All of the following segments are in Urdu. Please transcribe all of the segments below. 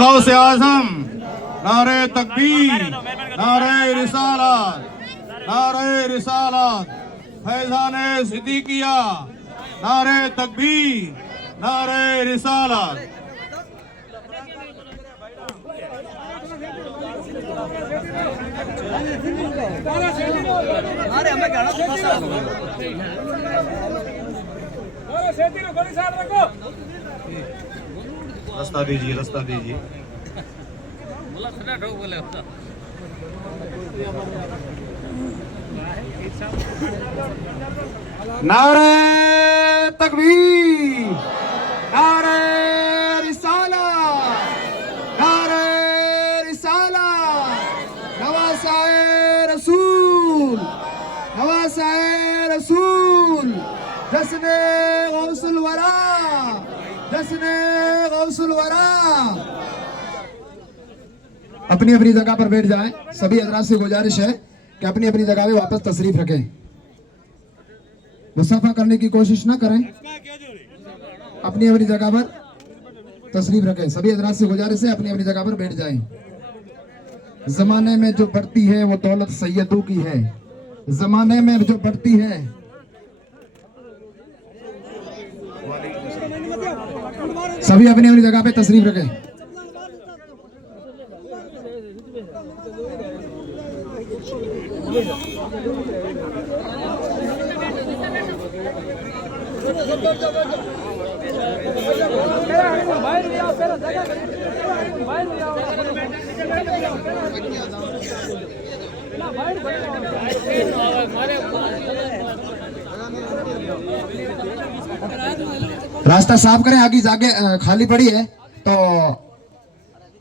غوث اعظم، نعرہ تکبیر، نعرہ رسالت، نعرہ رسالت، فیضان صدیقیہ، نعرہ تکبیر، نعرہ رسالت۔ رستہ دیجیے، رستہ دیجیے۔ نعرہ تکبیر، نعرہ رسالت، نعرہ رسالت، نواسہ رسول، نواسہ رسول، جشن غوث الورا، جشن غوث الورا۔ اپنی اپنی جگہ پر بیٹھ جائیں۔ سبھی حضرات سے گزارش ہے کہ اپنی اپنی جگہ پہ واپس تشریف رکھیں، مصافحہ کرنے کی کوشش نہ کریں، اپنی اپنی جگہ پر تشریف رکھیں۔ سبھی حضرات سے گزارش ہے اپنی اپنی جگہ پر بیٹھ جائیں۔ زمانے میں جو بڑھتی ہے وہ دولت سیدوں کی ہے، زمانے میں جو بڑھتی ہے سبھی اپنی اپنی جگہ پہ تشریف رکھیں۔ راستہ صاف کریں، آگے جگہ خالی پڑی ہے تو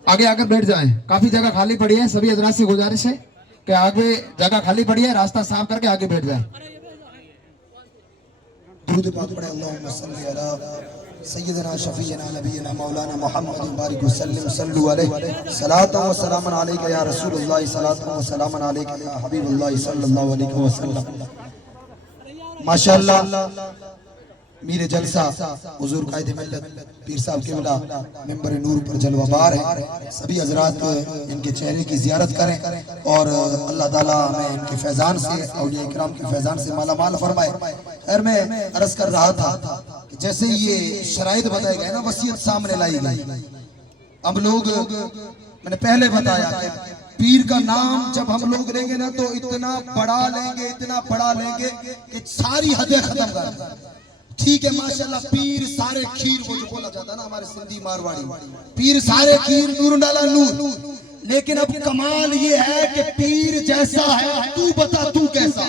آگے آ کر بیٹھ جائیں۔ کافی جگہ خالی پڑی ہے، سبھی حضرات سے گزارش ہے کہ آگے جگہ خالی پڑی ہے، راستہ صاف کر کے آگے بیٹھ جائیں۔ درود پاک پڑھیں۔ اللہم صلی علی سیدنا شفیعنا نبینا مولانا محمد بارک وسلم، صلو علیہ صلاۃ و سلام علیک یا رسول اللہ، صلاۃ و سلام علیک یا حبیب اللہ صلی اللہ علیہ وسلم۔ ماشاءاللہ میر جلسہ حضور قائد ملت پیر صاحب قبلہ ممبر نور پر جلوہ بار ہے۔ سبھی حضرات ان کے چہرے کی زیارت کریں اور اللہ تعالیٰ ہمیں ان کے فیضان سے، اولیاء اکرام کے فیضان سے مالا مال فرمائے۔ خیر میں عرض کر رہا تھا کہ جیسے یہ شرائط بتائے گئے نا، وصیت سامنے لائی گئی۔ اب لوگ، میں نے پہلے بتایا کہ پیر کا نام جب ہم لوگ لیں گے نا تو اتنا بڑا لیں گے، اتنا بڑا لیں گے کہ ساری حدیں ختم کر دیں۔ ٹھیک ہے ماشاءاللہ، پیر سارے کھیر، وہ جو بولا جاتا ہے نا ہمارے سندھی مارواڑی، پیر سارے کھیر، نور ڈالا نور۔ لیکن اب کمال یہ ہے کہ پیر جیسا ہے، تو بتا تو کیسا۔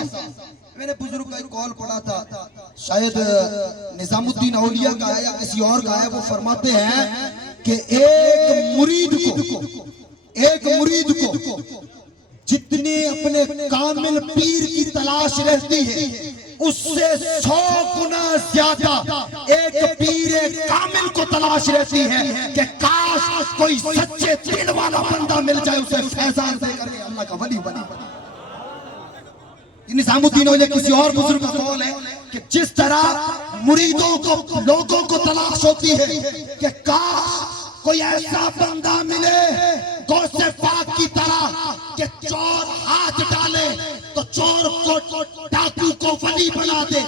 میں نے بزرگ کا ایک کال پڑھا تھا، شاید نظام الدین اولیاء کا ہے یا کسی اور کا ہے، وہ فرماتے ہیں کہ ایک مرید کو جتنی اپنے کامل پیر کی تلاش رہتی ہے، اس سے 100 گنا زیادہ ایک پیر کامل کو تلاش رہتی ہے کہ کاش کوئی سچے دل والا بندہ مل جائے، اسے فیضان دے کر اللہ کا ولی بنا۔ نظام الدین اولیاء کسی اور بزرگ کا قول ہے کہ جس طرح مریدوں کو، لوگوں کو تلاش ہوتی ہے کہ کاش کوئی ایسا بندہ ملے غوث پاک کی طرح کہ چور ہاتھ ڈالے تو چور کو، ڈاکو کو ولی بنا دے،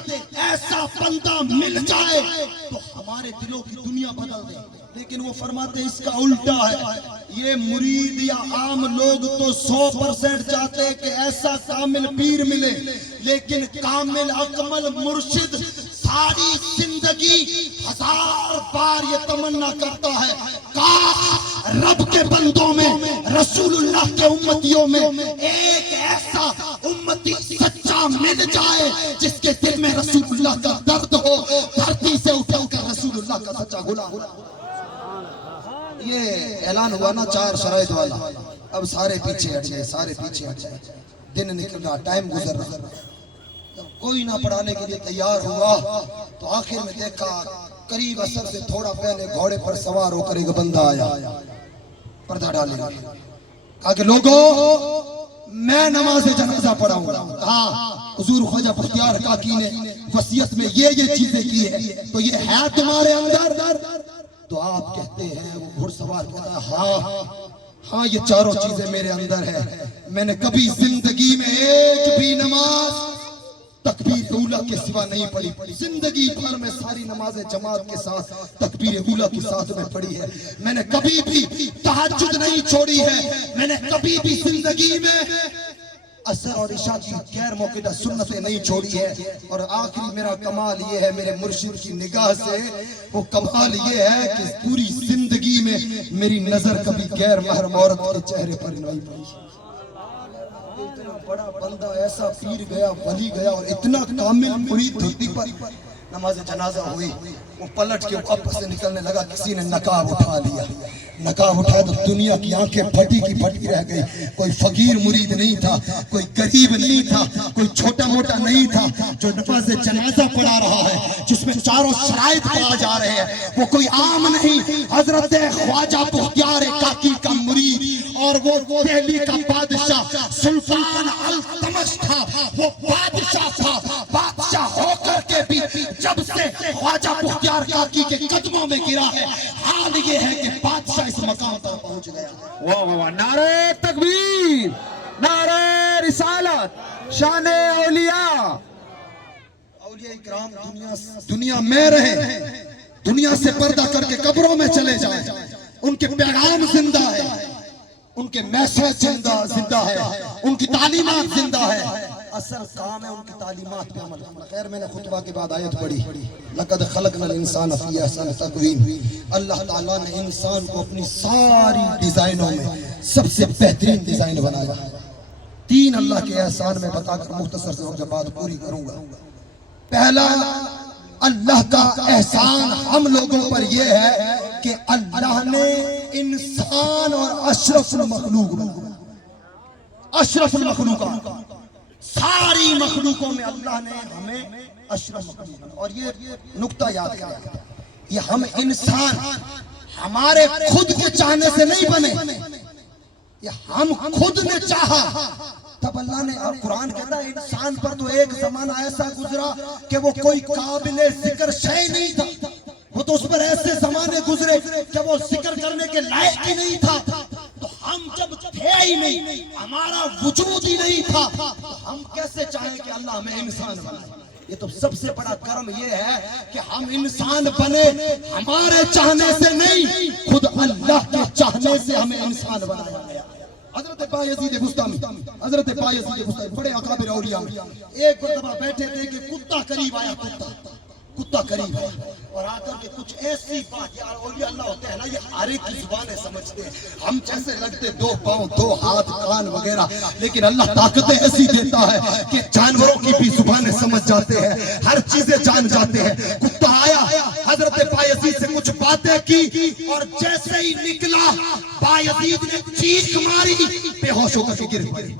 ایسا بندہ مل جائے تو ہمارے دلوں کی دنیا بدل دے۔ لیکن وہ فرماتے ہیں اس کا الٹا ہے، یہ مرید یا عام لوگ تو 100% چاہتے ہیں کہ ایسا کامل پیر ملے، لیکن کامل اکمل مرشد ساری زندگی 1000 بار یہ تمنا کرتا ہے کاش رب کے بندوں میں، رسول اللہ کے امتیوں میں ایک ایسا امتی سچا مل جائے جس کے دل میں رسول اللہ کا درد ہو، دھرتی سے اٹھا کر رسول اللہ کا سچا غلام۔ یہ اعلان ہوا نا 4 شرائط والا، اب سارے پیچھے ہٹ گئے، سارے پیچھے ہٹ گئے، دن نکل رہا، ٹائم گزر رہا۔ جب کوئی نہ پڑھانے کے لیے تیار ہوا تو آخر میں دیکھا قریب عصر سے تھوڑا پہلے گھوڑے پر سوار ہو کر ایک بندہ آیا، پردہ ڈالے، کہا کہ لوگوں میں نماز جنازہ پڑھاؤں گا۔ کہا حضور خواجہ بختیار کاکی نے وصیت میں یہ چیزیں کی ہے، تو یہ ہے تمہارے اندر؟ تو آپ کہتے ہیں، وہ گھڑ سوار کہتا ہے ہاں یہ چاروں چیزیں میرے اندر ہے. میں نے کبھی زندگی میں ایک بھی نماز تکبیر اولا کے سوا نہیں پڑھی. زندگی بھر میں ساری نمازیں جماعت کے ساتھ تکبیر اولا کے ساتھ میں پڑھی ہے. میں نے کبھی بھی تہجد نہیں چھوڑی ہے. میں نے کبھی بھی زندگی میں عصر اور عشاء کی غیر موقعہ سنتیں نہیں چھوڑی ہے. اور آخری میرا کمال یہ ہے میرے مرشد کی نگاہ سے، وہ کمال یہ ہے کہ پوری زندگی میں میری نظر کبھی غیر محرم عورت کے چہرے پر نہیں پڑی. اتنا بڑا بندہ، ایسا پیر گیا، ولی گیا، اور اتنا کامل مرید دھرتی پر. نماز جنازہ ہوئی، وہ پلٹ کے واپس سے نکلنے لگا، کسی نے نقاب اٹھا لیا. نقاب اٹھایا تو دنیا کی آنکھیں پھٹی کی پھٹی رہ گئی. کوئی فقیر مرید نہیں تھا، کوئی غریب نہیں تھا، کوئی چھوٹا موٹا نہیں تھا. جو نماز جنازہ پڑھا رہا ہے، جس میں چاروں شرائط پڑھا جا رہے ہیں، وہ کوئی عام نہیں، حضرت خواجہ بختیار کاکی کا مرید. اور وہ دہلی کا بادشاہ سلطان التمش تھا. وہ بادشاہ تھا، بادشاہ ہو کر کے بھی جب سے خواجہ بختیار کاکی کے قدموں میں گرا ہے، حال یہ ہے کہ بادشاہ اس مقام پر پہنچ گیا. واہ واہ واہ، نعرہ تکبیر، نعرہ رسالت، شان اولیاء. اولیاء اکرام دنیا میں رہے، دنیا سے پردہ کر کے قبروں میں چلے جائیں، ان کے پیغام زندہ ہے، ان کے میسج زندہ ہے، ان کی تعلیمات زندہ ہے. اصل کام ہے ان کی تعلیمات پہ عمل کرنا. خیر، میں نے خطبہ کے بعد آیت پڑھی، لقد خلقنا الانسان فی احسن تقویم. اللہ تعالیٰ نے انسان کو اپنی ساری ڈیزائنوں میں سب سے بہترین ڈیزائن بنایا. 3 اللہ کے احسان میں بتا کر مختصر سے وقت بات پوری کروں گا. پہلا اللہ کا احسان ہم لوگوں پر یہ ہے کہ اللہ نے انسان اور اشرف المخلوق ساری مخلوقوں میں اللہ نے ہمیں اشرف مخلوق بنا. اور یہ نقطہ یاد کریں، یہ ہم انسان ہمارے خود کے چاہنے سے نہیں بنے، یہ ہم خود نے چاہا تب اللہ نے. اور قرآن کہتا ہے انسان پر تو ایک زمانہ ایسا گزرا کہ وہ کوئی قابل ذکر شے نہیں تھا. وہ تو اس پر ایسے زمانے گزرے کہ وہ ذکر کرنے کے لائق ہی نہیں تھا. تو ہم جب تھے ہی نہیں، ہمارا وجود ہی نہیں تھا، تو ہم کیسے چاہیں کہ اللہ ہمیں انسان بنائے؟ یہ تو سب سے بڑا کرم یہ ہے کہ ہم انسان بنے ہمارے چاہنے سے نہیں، خود اللہ کے چاہنے سے ہمیں انسان بنایا گیا. حضرت بایزید بستامی، حضرت بایزید بستامی بڑے اکابر اولیاء میں ایک مرتبہ بیٹھے تھے کہ کتا قریب آیا. کتا قریب ہے اور آ کر کے کچھ ایسی بات. یار اولیاء اللہ ہوتے ہیں نا، یہ ہر ایک کی زبانیں سمجھتے ہیں. ہم جیسے لگتے 2 پاؤں 2 ہاتھ کان وغیرہ، لیکن اللہ طاقتیں ایسی دیتا ہے کہ جانوروں کی بھی زبانیں سمجھ جاتے ہیں، ہر چیزیں جان جاتے ہیں. کتا آیا، حضرت بایزید سے کچھ باتیں کی، اور جیسے ہی نکلا بایزید نے چیخ ماری، بے ہوش ہو کر کے گر پڑے.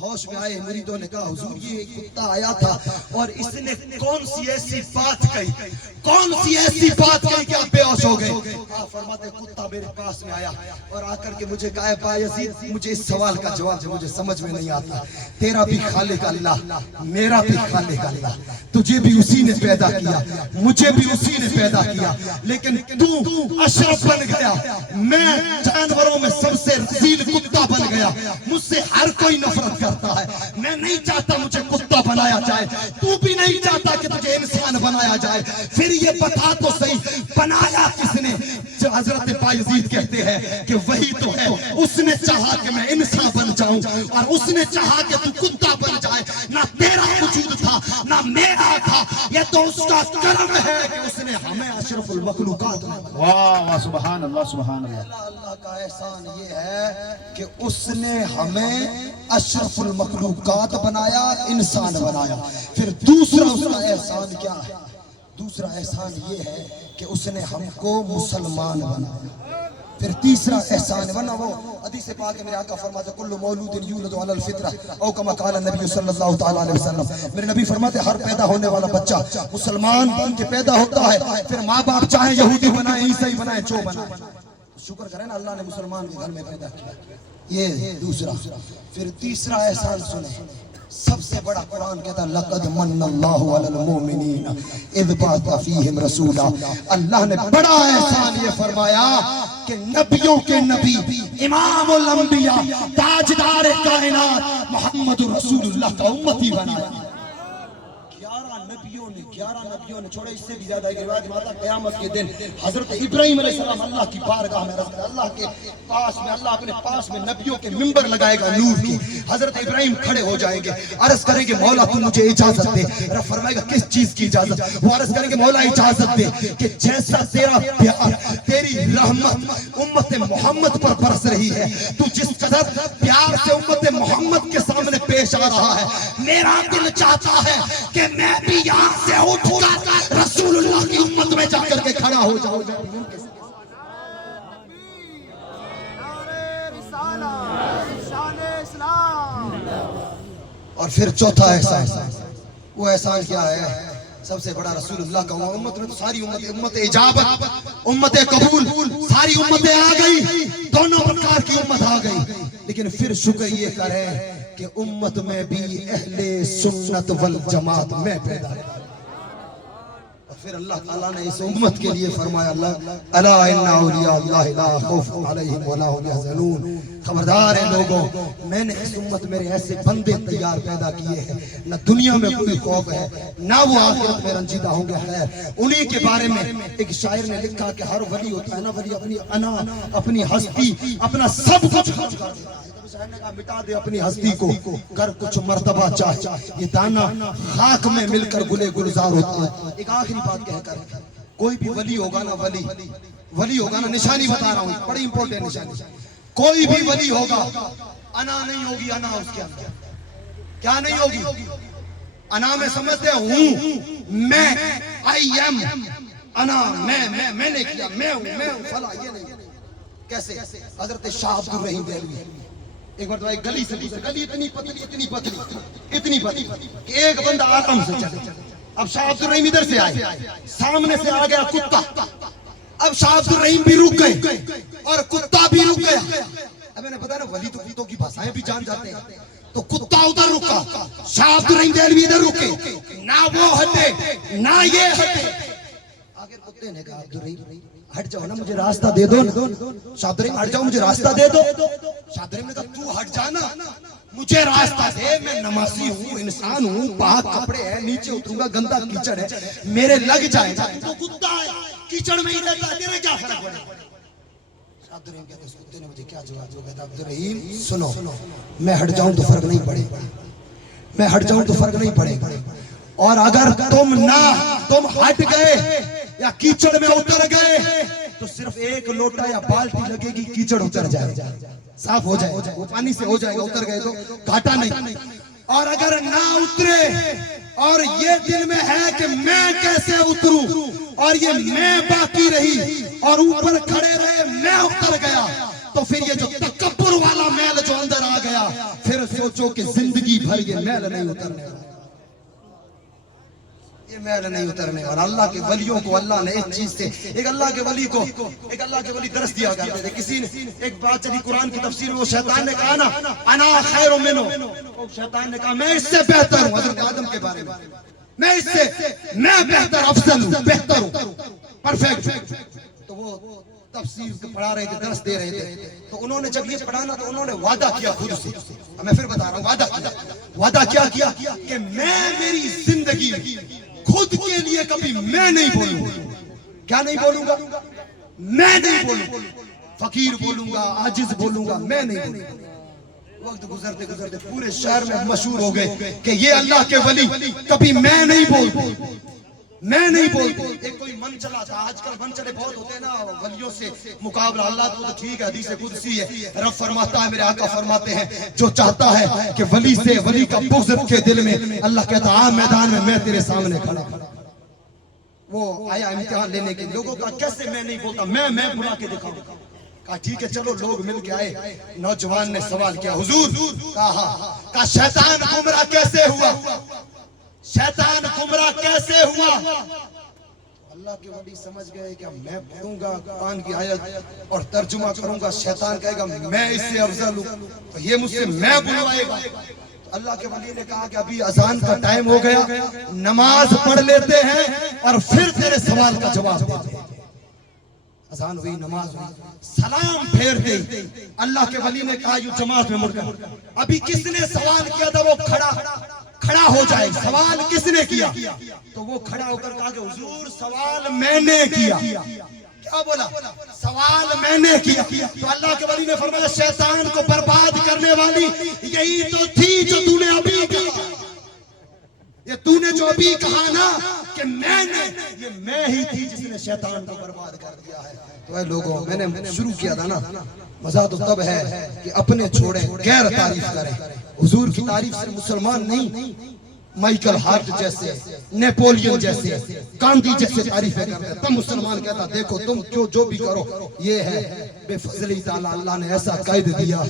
ہوش میں آئے مریدوں نے کہا حضور یہ کتا آیا تھا اور اس نے کون سی ایسی بات کہی، کون سی ایسی بات کہی کہ آپ بے ہوش ہو گئے. آپ فرماتے کتا میرے پاس میں آیا اور آ کر کے مجھے کہا بایزید مجھے اس سوال کا جواب جو مجھے سمجھ میں نہیں آتا. تیرا بھی خالق اللہ، میرا بھی خالق اللہ، تجھے بھی اسی نے پیدا کیا، مجھے بھی اسی نے پیدا کیا، لیکن تو اشرف بن گیا، میں جانوروں میں سب سے رذیل کتا بن گیا. مجھ سے ہر کوئی نفرت کرتا ہے. میں نہیں چاہتا مجھے کتا بنایا جائے، تو بھی نہیں چاہتا کہ تجھے انسان بنایا جائے. پھر یہ بتا تو صحیح بنایا کس نے؟ جو حضرت بایزید کہتے ہیں کہ وہی تو ہے، اس نے چاہا کہ میں انسان بن جاؤں اور اس نے چاہا کہ تو کتا بن جائے. نہ تیرا وجود تھا نہ میرا تھا، یہ تو اس کا کرم ہے کہ اس نے ہمیں اشرف المخلوقات میں بنایا. واہ واہ، سبحان اللہ سبحان اللہ. اللہ کا احسان یہ ہے کہ اس نے ہمیں اشرف المخلوقات بنایا، انسان بنایا. پھر دوسرا اس کا احسان کیا ہے؟ دوسرا احسان یہ ہے کہ اس نے ہم کو مسلمان بنایا. پھر تیسرا احسان بنا وہ حدیث پاک میں میرے آقا فرماتے کل مولود یولد علی الفطرہ او کما قال النبی صلی اللہ تعالی علیہ وسلم. میرے نبی فرماتے ہر پیدا ہونے والا بچہ مسلمان بن کے پیدا ہوتا ہے. پھر ماں باپ چاہے یہودی بنائیں، عیسائی بنائیں، جو بنائیں، شکر کریں نا اللہ نے مسلمان کے گھر میں پیدا کیا. یہ دوسرا. پھر تیسرا احسان سنیں، سب سے بڑا قرآن کہتا ہے لقد من اللہ علی المؤمنین اذ بعث فیہم رسولا. اللہ نے بڑا احسان یہ فرمایا کہ نبیوں کے نبی امام الانبیاء تاجدار کائنات محمد رسول اللہ کا امتی بنا. 11 نبیوں نے چھوڑے. اس سے بھی زیادہ ایک روایت ماتا قیامت کے دن حضرت ابراہیم علیہ السلام اللہ کی بارگاہ میں رکھ اللہ کے پاس میں اللہ اپنے پاس میں نبیوں کے منبر لگائے گا نور کی. حضرت ابراہیم کھڑے ہو جائیں گے, عرض کریں گے مولا تو مجھے اجازت دے. رب فرمائے گا کس چیز کی اجازت؟ وہ عرض کریں گے مولا اجازت دے کہ جیسا تیرا پیار تیری رحمت امت محمد پر برس رہی ہے, تو جس قدر پیار سے امت محمد کے سامنے پیش آ رہا ہے, میرا دل چاہتا ہے کہ میں بھی یہاں سے اٹھ کر رسول اللہ کی امت میں جا کر کے کھڑا ہو جاؤں. اور پھر چوتھا احسان, وہ احسان کیا ہے؟ سب سے بڑا رسول اللہ کا امت میں تو ساری امت اجابت, امت قبول, ساری امتیں آ گئی, دونوں پرکار کی امت آ گئی. لیکن پھر شکر یہ کرے کہ امت میں بھی اہل سنت والجماعت میں پیدا ہے. پھر اللہ تعالیٰ نے اس امت کے لیے فرمایا الا ان اولیاء اللہ لا خوف علیہم ولا هم يحزنون. خبردار ہے لوگوں, میں نے اس امت میرے ایسے بندے تیار پیدا کیے ہیں, نہ دنیا میں کوئی خوف ہے نہ وہ آخرت میں رنجیدہ ہوں گے. خیر انہی کے بارے میں ایک شاعر نے لکھا کہ ہر ولی ہوتا ہے نا, ولی اپنی انا, اپنی ہستی, اپنا سب کچھ خرچ کر دیتا ہے. مٹا دے اپنی ہستی کو, کر کچھ مرتبہ چاہے, یہ دانا خاک میں مل کر گلے گلزار ہوتا ہے. ایک آخری بات کہہ کر, کوئی بھی ولی ہوگا نا, ولی ہوگا نا, نشانی بتا رہا ہوں, بڑی امپورٹنٹ نشانی. کوئی بھی ولی ہوگا انا نہیں ہوگی. انا اس کے اندر کیا نہیں ہوگی؟ انا میں سمجھتے ہوں, میں, آئی ایم, انا, میں نے کیا, میں ہوں فلاں. یہ نہیں. کیسے؟ حضرت شاہ عبد الرحیم دہلوی ایک مرتبہ ایک گلی سے دوسری گلی, اتنی پتلی کہ ایک بندہ آرام سے چلے. اب شاہ عبد الرحیم ادھر سے آئے, سامنے سے آ گیا کتا. اب شاہ عبد الرحیم بھی رک گئے اور کتا بھی رک گیا. اب میں نے بتایا نا ولی تو کتوں کی بھاشائیں بھی جان جاتے ہیں. تو کتا ادھر رکا, شاہ عبد الرحیم دہلوی ادھر رکے, نہ وہ ہٹے نہ یہ ہٹے. آخر کتے نے کہا عبد الرحیم ہٹ جاؤ نا, مجھے راستہ دے دو. شاہ عبد الرحیم ہٹ جاؤ, مجھے راستہ دے دو. شاہ عبد الرحیم نے کہا تو ہٹ جانا, مجھے راستہ دے, میں نمازی ہوں, انسان ہوں, پاک کپڑے ہیں, نیچے اتروں گا, گندا کیچڑ ہے, میرے لگ جائے گا. تو کتا ہے, کیچڑ میں ہی رہتا ہے, تیرے کیا فرق پڑے؟ شاہ عبد الرحیم کہتے اس کتے نے مجھے کیا جواب دیا؟ کہتا عبد الرحیم سنو, میں ہٹ جاؤں تو فرق نہیں پڑے گا, میں ہٹ جاؤں تو فرق نہیں پڑے گا, اور اگر تم ہٹ گئے یا کیچڑ میں اتر گئے تو صرف ایک لوٹا یا بالٹی لگے گی, کیچڑ اتر جائے, صاف ہو جائے, وہ پانی سے ہو جائے گا. اتر گئے تو گھاٹا نہیں. اور اگر نہ اترے اور یہ دل میں ہے کہ میں کیسے اتروں, اور یہ میں باقی رہی اور اوپر کھڑے رہے, میں اتر گیا, تو پھر یہ جو تکبر والا میل جو اندر آ گیا, پھر سوچو کہ زندگی بھر یہ میل نہیں اترنے والا, یہ میل نہیں اترنے والا. اللہ کے ولیوں کو اللہ نے ایک چیز سے, ایک اللہ کے ولی درس دیا کرتے تھے. کسی نے ایک بات چلی قرآن کی تفسیر میں, وہ شیطان نے کہا نا انا خیر منہ, شیطان نے کہا میں اس سے بہتر ہوں. حضرت آدم کے بارے میں اس سے میں بہتر, افضل ہوں, بہتر ہوں, پرفیکٹ. تو وہ تفسیر پڑھا رہے تھے, درس دے رہے تھے, تو انہوں نے جب یہ پڑھانا تو انہوں نے وعدہ کیا خود سے. میں پھر بتا رہا ہوں, وعدہ کیا کہ میں میری زندگی خود کے لیے کبھی میں نہیں بولوں گا. کیا نہیں بولوں گا؟ میں نہیں بولوں گا. فقیر بولوں گا, عاجز بولوں گا, میں نہیں بولوں گا. وقت گزرتے گزرتے پورے شہر میں مشہور ہو گئے کہ یہ اللہ کے ولی کبھی میں نہیں بولتے, میں نہیں بولتے. ایک کوئی من چلا تھا, آج کل من چلے بہت ہوتے ہیں نا ولیوں سے مقابلہ. اللہ تو ٹھیک ہے, حدیث قدسی ہے, رب فرماتا ہے, میرے آقا فرماتے ہیں, جو چاہتا ہے کہ ولی سے ولی کا بغض کے دل میں, اللہ کہتا ہے میدان میں میں تیرے سامنے کھڑا. وہ آیا امتحان لینے کے لوگوں کا, کیسے میں نہیں بولتا, میں بلا کے دکھاؤں. کہا ٹھیک ہے چلو, لوگ مل کے آئے. نوجوان نے سوال کیا, حضور, کہا شیطان گمراہ کیسے ہوا, شیطان گمراہ کیسے ہوا؟ اللہ کے ولی سمجھ گئے کہ میں پڑھوں گا قرآن کی آیت اور ترجمہ کروں گا, شیطان کہے گا میں اس سے افضل ہوں, تو یہ مجھ سے میں بلوائے گا. اللہ کے ولی نے کہا کہ ابھی اذان کا ٹائم ہو گیا، نماز پڑھ لیتے ہیں اور پھر تیرے سوال کا جواب دیتے ہیں۔ اذان ہوئی، نماز ہوئی، سلام پھیر دی، اللہ کے ولی نے کہا یوں جماعت میں مڑ کر ابھی کس نے سوال کیا تھا وہ کھڑا ہو جائے۔ سوال کس نے کیا؟ تو وہ کھڑا ہو کر کہا کہ حضور سوال میں نے کیا۔ کیا بولا؟ سوال میں نے کیا۔ تو اللہ کے ولی نے فرمایا شیطان کو برباد کرنے والی یہی تو تھی جو تو نے ابھی کہا، یہ تو نے جو ابھی کہا نا کہ میں نے، یہ میں ہی تھی جس نے شیطان کو برباد کر دیا ہے۔ تو اے لوگوں، میں نے شروع کیا تھا نا، مزہ تو تب ہے کہ اپنے چھوڑیں، غیر تعریف کریں۔ حضور کی تعریف سے مسلمان نہیں مائیکل ہارٹ جیسے، نیپولین جیسے، گاندھی جیسے تعریفیں کرتے ہیں، تب مسلمان کہتا دیکھو تم جو بھی کرو یہ ہے بے فضلی تعالیٰ اللہ نے ایسا قائد دیا۔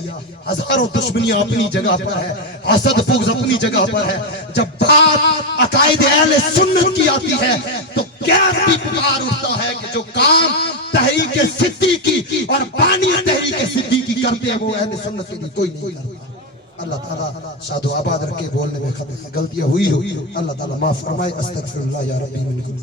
ہزاروں دشمنیاں اپنی جگہ پر ہے، حسد بغض اپنی جگہ پر ہے، جب بات عقائد اہل سنت کی آتی ہے تو غیر بھی پکار اٹھتا ہے کہ جو کام تحریک صدیقی اور بانی تحریک صدیقی کرتے ہیں وہ اہل سنت کے لیے کوئی نہیں کرتا۔ اللہ تعالیٰ شاد و آباد رکھے، بولنے میں غلطیاں ہوئی ہو اللہ تعالیٰ معاف فرمائے۔ استغفر اللہ یا ربی من کل